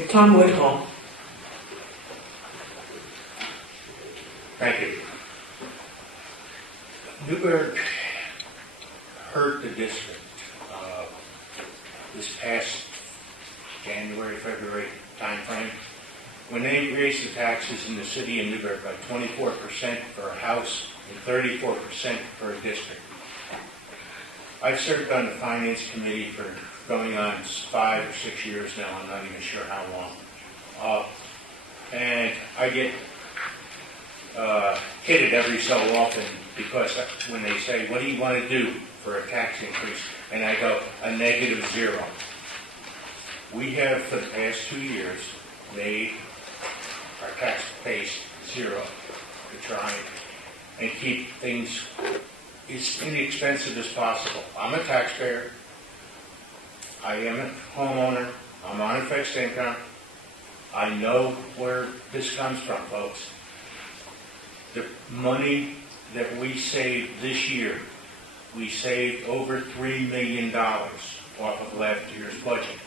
Tom Woodhull. Thank you. Newburgh hurt the district this past January, February timeframe when they raised the taxes in the city of Newburgh by 24% for a house and 34% for a district. I've served on the finance committee for going on 5 or 6 years now. I'm not even sure how long. And I get hit it every so often because when they say, what do you want to do for a tax increase? And I go, a -0. We have, for the past 2 years, made our tax base 0 to try and keep things as inexpensive as possible. I'm a taxpayer. I am a homeowner. I'm on a fixed income. I know where this comes from, folks. The money that we saved this year, we saved over $3 million off of last year's budget.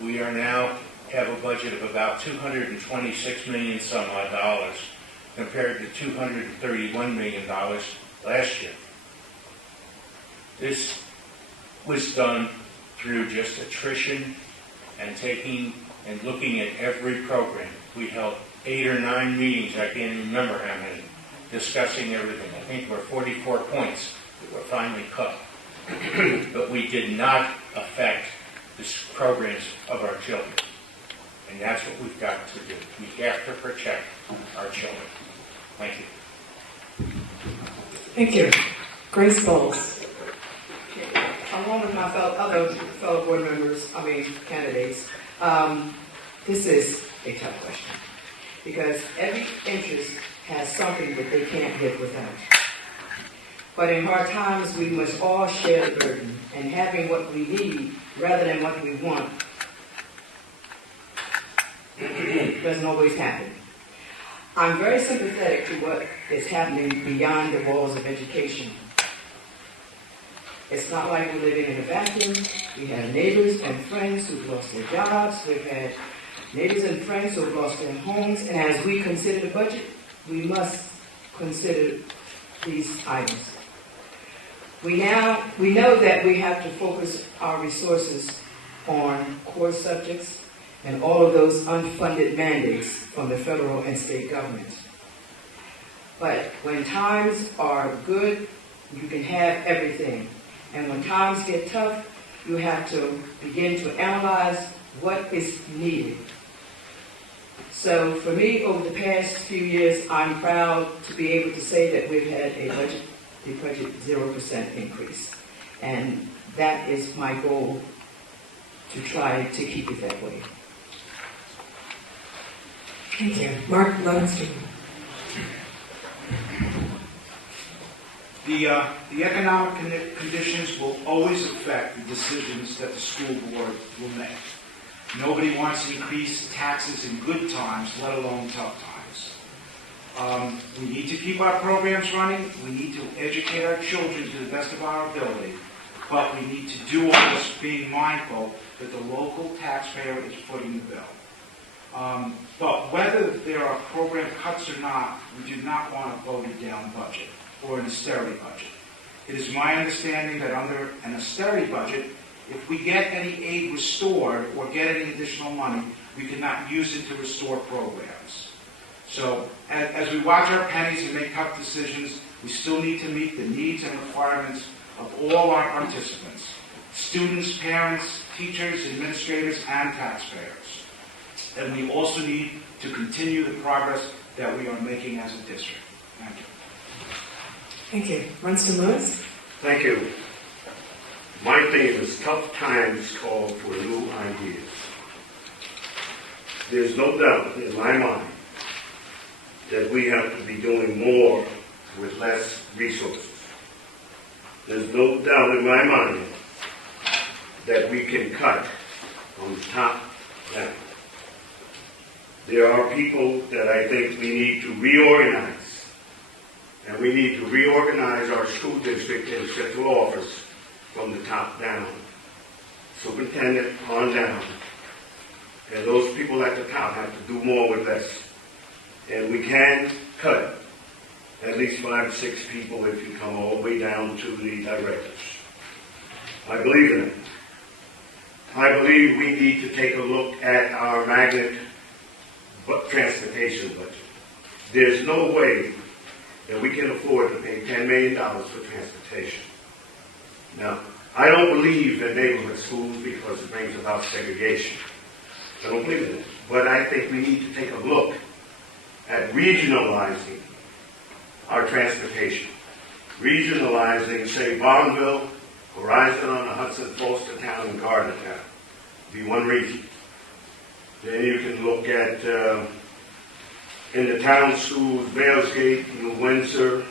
We are now have a budget of about $226 million some odd dollars compared to $231 million last year. This was done through just attrition and taking and looking at every program. We held 8 or 9 meetings, I can't even remember how many, discussing everything. I think there were 44 points that were finally cut. But we did not affect the programs of our children. And that's what we've got to do. We have to protect our children. Thank you. Thank you. Grace Bowles. Along with my other fellow board members, candidates, this is a tough question because every interest has something that they can't live without. But in hard times, we must all share the burden, and having what we need rather than what we want doesn't always happen. I'm very sympathetic to what is happening beyond the walls of education. It's not like we're living in a vacuum. We have neighbors and friends who've lost their jobs. We've had neighbors and friends who've lost their homes. And as we consider the budget, we must consider these items. We know that we have to focus our resources on core subjects and all of those unfunded mandates from the federal and state governments. But when times are good, you can have everything. And when times get tough, you have to begin to analyze what is needed. So for me, over the past few years, I'm proud to be able to say that we've had a budget 0% increase. And that is my goal, to try to keep it that way. Thank you. Mark Levinstein. The economic conditions will always affect the decisions that the school board will make. Nobody wants to increase taxes in good times, let alone tough times. We need to keep our programs running. We need to educate our children to the best of our ability. But we need to do all this being mindful that the local taxpayer is footing the bill. But whether there are program cuts or not, we do not want a voted-down budget or an austerity budget. It is my understanding that under an austerity budget, if we get any aid restored or get any additional money, we cannot use it to restore programs. So as we watch our pennies and make tough decisions, we still need to meet the needs and requirements of all our participants: students, parents, teachers, administrators, and taxpayers. And we also need to continue the progress that we are making as a district. Thank you. Thank you. Runston Lewis. Thank you. My theme is tough times call for new ideas. There's no doubt in my mind that we have to be doing more with less resources. There's no doubt in my mind that we can cut from the top down. There are people that I think we need to reorganize. And we need to reorganize our school district in central office from the top down. Superintendent on down. And those people at the top have to do more with less. And we can cut at least 5 or 6 people if you come all the way down to the directors. I believe in it. I believe we need to take a look at our magnet transportation budget. There's no way that we can afford to pay $10 million for transportation. Now, I don't believe in neighborhood schools because it brings about segregation. I don't believe in it. But I think we need to take a look at regionalizing our transportation. Regionalizing, say, Bonneville, Horizon on the Hudson, Fostertown, and Gardnertown. Be one region. Then you can look at, in the town schools, Valesgate, New Windsor,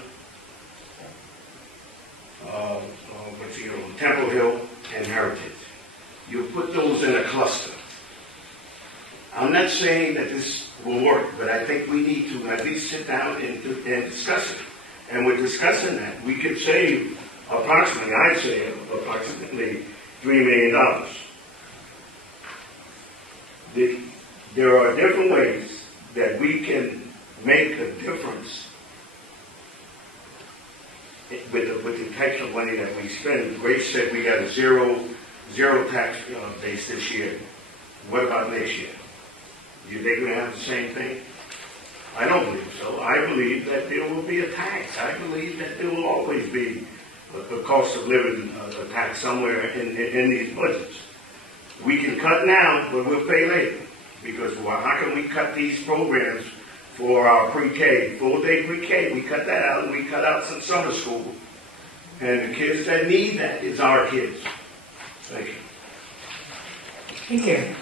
Temple Hill, and Heritage. You put those in a cluster. I'm not saying that this will work, but I think we need to at least sit down and discuss it. And with discussing that, we could save approximately, I'd say approximately $3 million. There are different ways that we can make a difference with the types of money that we spend. Grace said we got a zero tax base this year. What about next year? Do you think we're going to have the same thing? I don't believe so. I believe that there will be a tax. I believe that there will always be a cost of living tax somewhere in these budgets. We can cut now, but we'll pay later. Because how can we cut these programs for our pre-K, full-day pre-K? We cut that out, and we cut out some summer school. And the kids that need that is our kids. Thank you. Thank you.